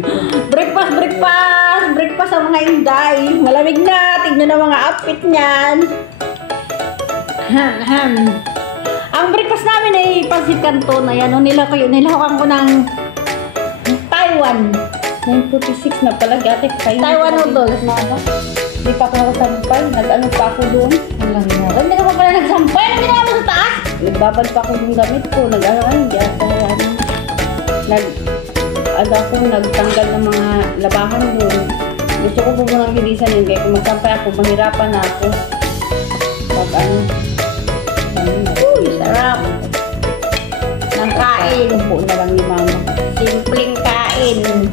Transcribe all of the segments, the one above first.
Breakfast, breakfast! Breakfast ang mga inday. Malamig na. Tignan ang mga outfit niyan. Ang breakfast namin ay pansit canton. Ayan, nilahakan ko ng Taiwan. 9:46 na pala. Gati, Taiwan noodles. Hindi pa ako nakasampay. Nag-ano pa ako doon. Walang nga. Hindi ka pa pala nagsampay. Ano ginawa mo sa taas? Nagbabad pa ako yung gamit ko. Ako nagtanggal ng mga labahan doon. Gusto ko po munang linisan yun. Kaya kung magsampay ako, mahirapan na ako. Pag ano. Uy, sarap. Nang kain. Upo na lang ni mama. Simpleng kain.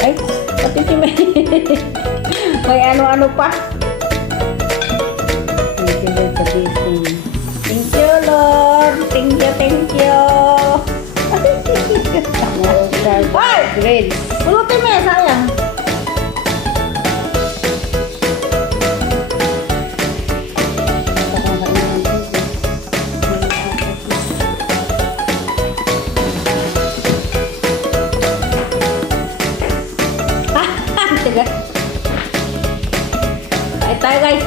Ay, pati si May. May ano-ano pa. Thank you Lord sa blessing. Thank you, Lord. Thank you, thank you. Ay! Grades. Pulutin mo yan, sayang. Tiga. Kain tayo, guys.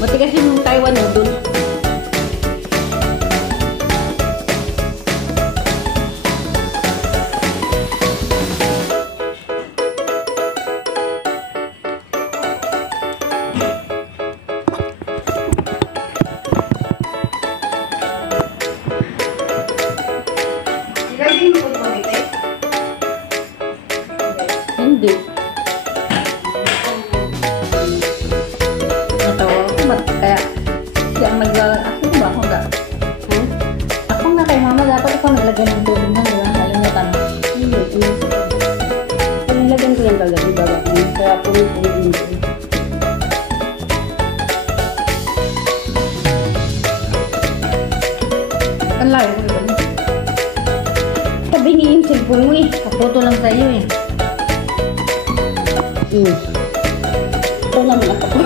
Matigas yung Taiwan noodle. Hindi. Natawa ako, ba't kaya siya ang ako ba? Ako nga. Ako nga kay mama, dapat ikaw naglagay ng tubig na, di ba? Nalimutan mo. Hindi. Nilagyan ko yung kagabi baba. Kaya pumipuli din. Ang layo ko ba? Tabi niya yung cellphone mo eh. Kaputo lang sa iyo eh. Ito naman ako.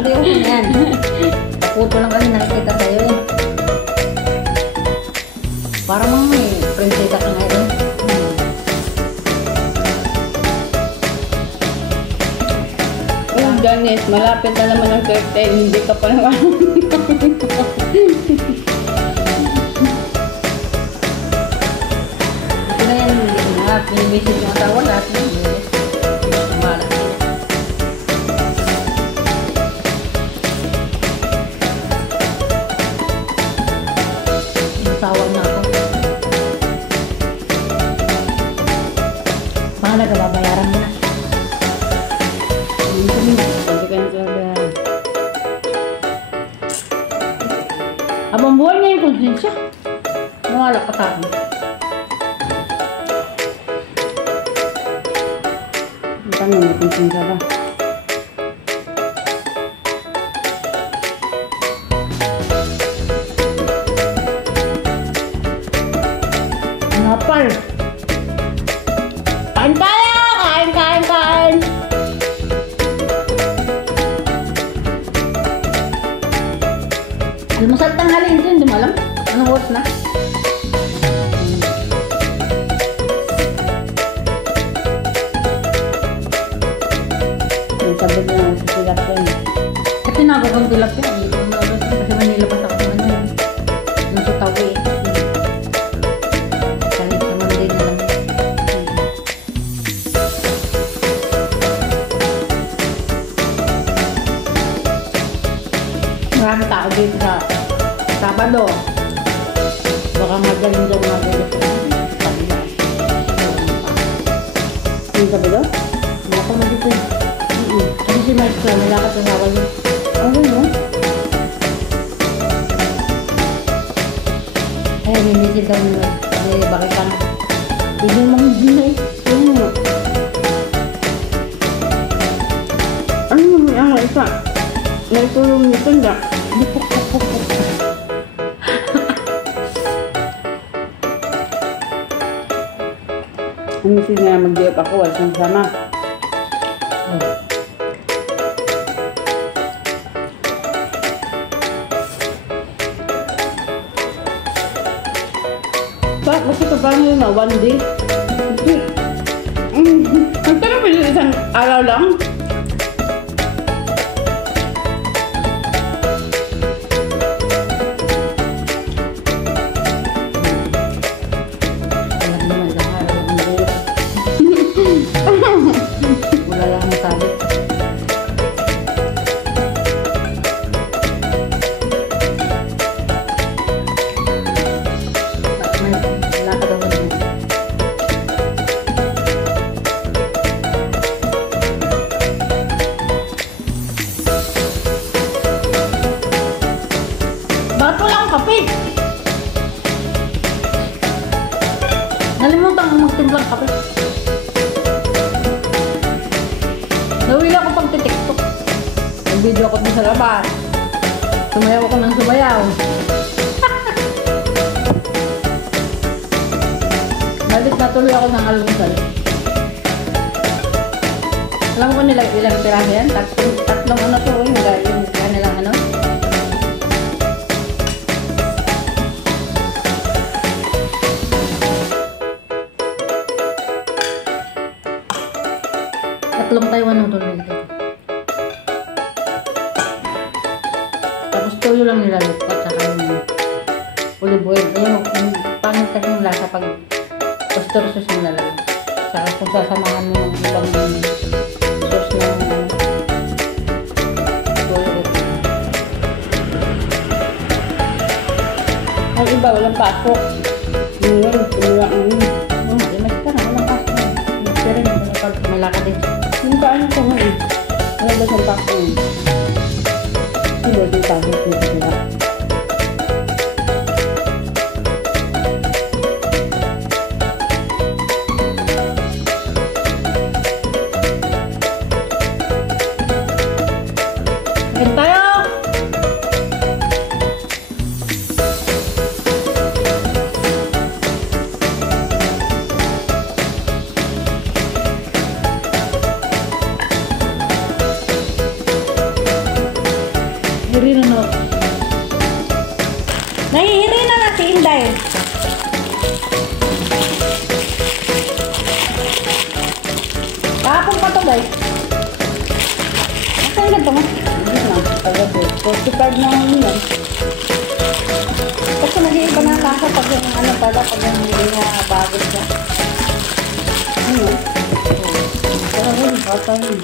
Hindi ko yan. Kaputo lang kasi nakikita sa iyo eh. Para mga may prinsesa ka ngayon. Oh, Janice, malapit na naman ang curtain. Hindi ka pa naman. Ito na yan, lahat. Minibisit yung asawa lahat. Malas niya. Asawa na ako. Mga nagababayaran mo na. Hindi ka na sabi. Abang buhay niya yung konsensya. Nawala pa sa akin. Paano mo kung ka ba? Napal. Kain tayo! Kain, kain, kain! Almusal tanghalin din, di mo alam? Anong oras na? Yung sabi na sa silat ko yun. At tinawag ang dilap ko. Kasi Manila pa sa ako yun. Yung sa tawi. Kahit sa Monday na lang. Marami tao dito sa Sabado. Baka magaling dyan magaling sa kabila. Yung sabi ko? Baka magipin. Kasi si Maestro, nalakat sa Sabado. Ano yun? Ay, mimisid daw nila. Ay, bakit ka na? Hindi mo hindi. Ano mo? Ano mo ang isa? Naitulong nito na. Ano siya mag-diop ako? Wala siyang sama. Kasi paano yun na, one day? Ang tanong pwede isang araw lang? Alam naman lang araw ang buo. Wala lang masabi. Wala ka daw naman. Bakit wala akong kape? Nalimutan ko magtimplang kape. Nawila ko pag titiktok. Nag-video ako dun sa labas. Sumayaw ako ng sumayaw. Balik na tuloy ako ng almusal. Alam ko nila ilang pirahe yan. Tatlong ano to. Yung kanilang ano. Tatlong Taiwan ang tuloy nito. Tapos tuyo lang nilalagay at saka yung olive oil. Ayun, yung pangit kasi yung lasa pag oyster sauce yung nilalagay. Saka kung sasamahan mo ng ibang sauce ng tuyo. Ang iba, walang pasok. Ngayon, tumula ang yun. Di mas ka na, walang pasok na. Pero hindi pag malakad din. Yung kaano ko ngayon? Wala ba siyang pasok yun? Hindi, yung pasok yun. Diba? Kain tayo! Hiri na no. Nahihiri na na si Inday. Kahapon pa to guys. Nasaan ganito mo? Hindi na. Tagabi. 45 na lang yun. Kasi nag-iiba na kasa pag yung ano pala, pag yung hindi na bagod siya. Ano? Pero yun, bata yun.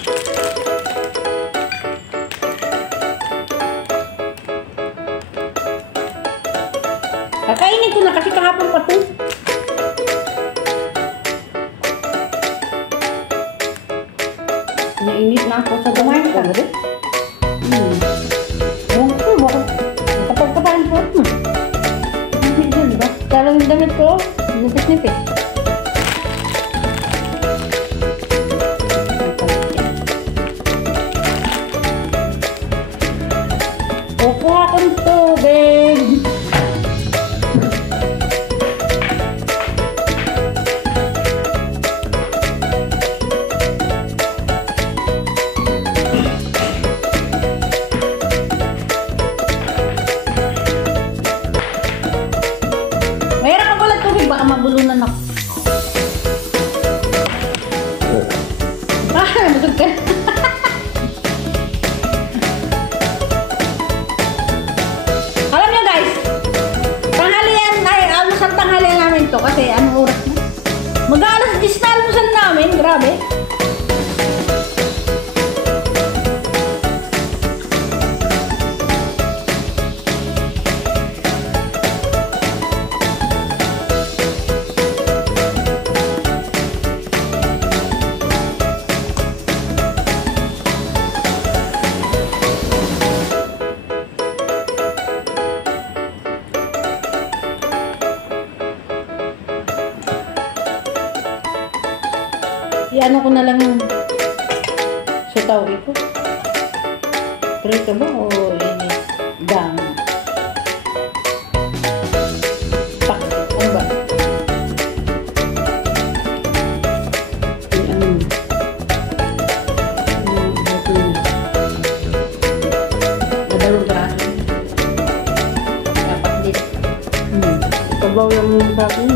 Kakainin ko na kasi kahapon pa to. Nainit na ako sa Kumain ka na rin? Ewan ko, bakit? Kapag kapain ko, hindi dyan, diba? Kala yung damit ko, nipis-nipis. Kukuha akong tubig. Mayroon ka pala tubig, baka mabulunan ako. Busog ka. Alam niyo guys, tanghalian, almusal tanghalian namin to kasi anong oras na? Mag-alas 10 na almusal namin, grabe. I-ano ko na lang yung sitaw ito. Prito ba o dam? Pak, ano ba? Ano? Nadalong braso. Dapat din. Kabaw yung tumulong sa akin.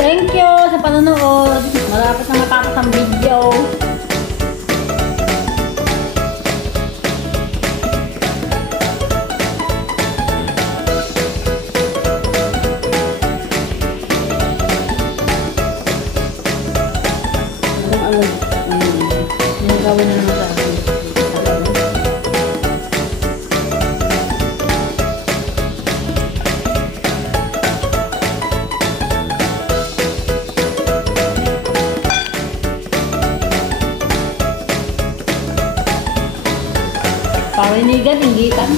Thank you sa panonood. Malapit na matapos ang video. Yung gawin na naman sa akin. Parinigan, inggitan.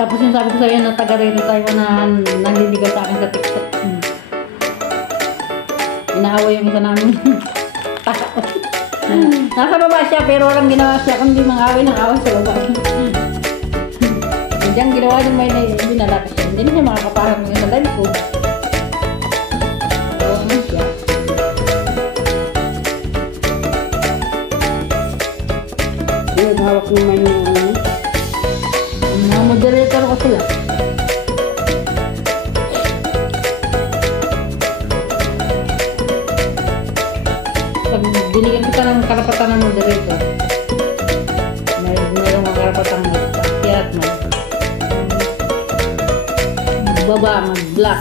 Tapos yung sabi ko sa'yo na taga-rito tayo na nanliligaw sa akin sa TikTok. Inaaway yung isa namin. Nasa baba siya pero walang ginawa siya kundi mga away ng away sa baba. Hindi ang ginawa yung may binalakas siya. Hindi na siya makakaparang ngayon sa live ko. Awan siya. Ayun, hawak naman yung ano. Mga moderator ko sila. Pag binigyan kita ng karapatan ng moderator, mayroong mga karapatan mag-pakyat, magbaba, mag-block.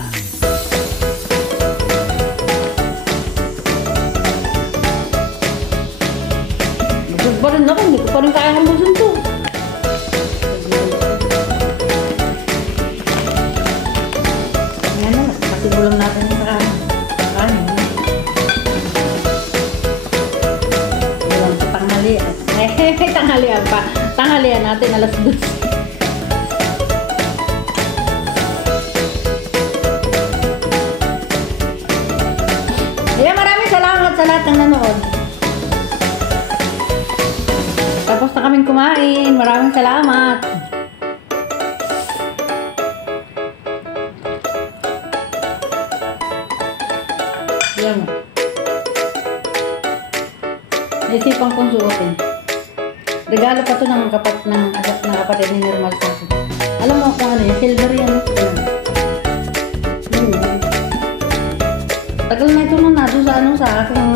Busog pa rin ako, hindi ko pa rin kaya ng busog to. Ulam natin yung kanin. Ulam sa tanghalian. Tanghalian pa. Tanghalian natin alas 2. Kaya maraming salamat sa lahat ng nanood. Tapos na kaming kumain. Maraming salamat. Alam mo. Naisipan kong suotin. Regalo pa to ng kapatid ni Normal sa akin. Alam mo kung ano yung silver yan. Tagal na ito nung nado sa aking